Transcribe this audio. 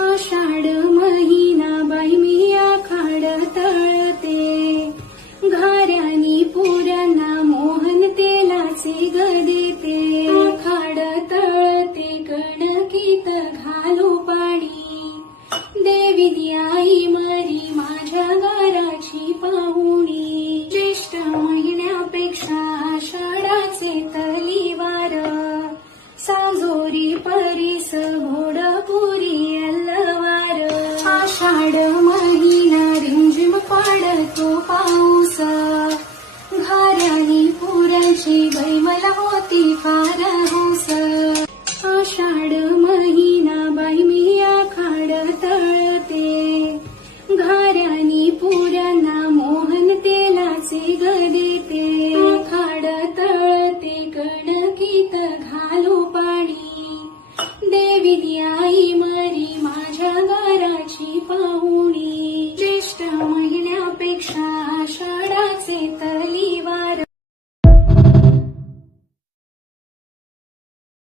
आषाढ महिना बाई मी आखाड तळते, घाऱ्यानी पुऱ्यांना मोहन तेलाचे ग देते. आखाड तळते कणकीत घालू पाणी, देवी आई मरी माझ्या घराची पाहुणी. ज्येष्ठ महिन्यापेक्षा आषाढाचे तलीवार, साजोरी परीस घोडपुरी अल्लवार. आषाढ महिना रिमझिम पाडतो पाऊस, घाऱ्यानी पुऱ्यांची बाई मला होती फार हौस. आषाढ महिना बाई मी आखाड तळते, घाऱ्यानी पुऱ्यांना मोहन तेलाचे ग देते. आखाड तळते कणकीत घालू पाणी, देवी आई मरी माझ्या घराची पाहुणी. ज्येष्ठ महिन्यापेक्षा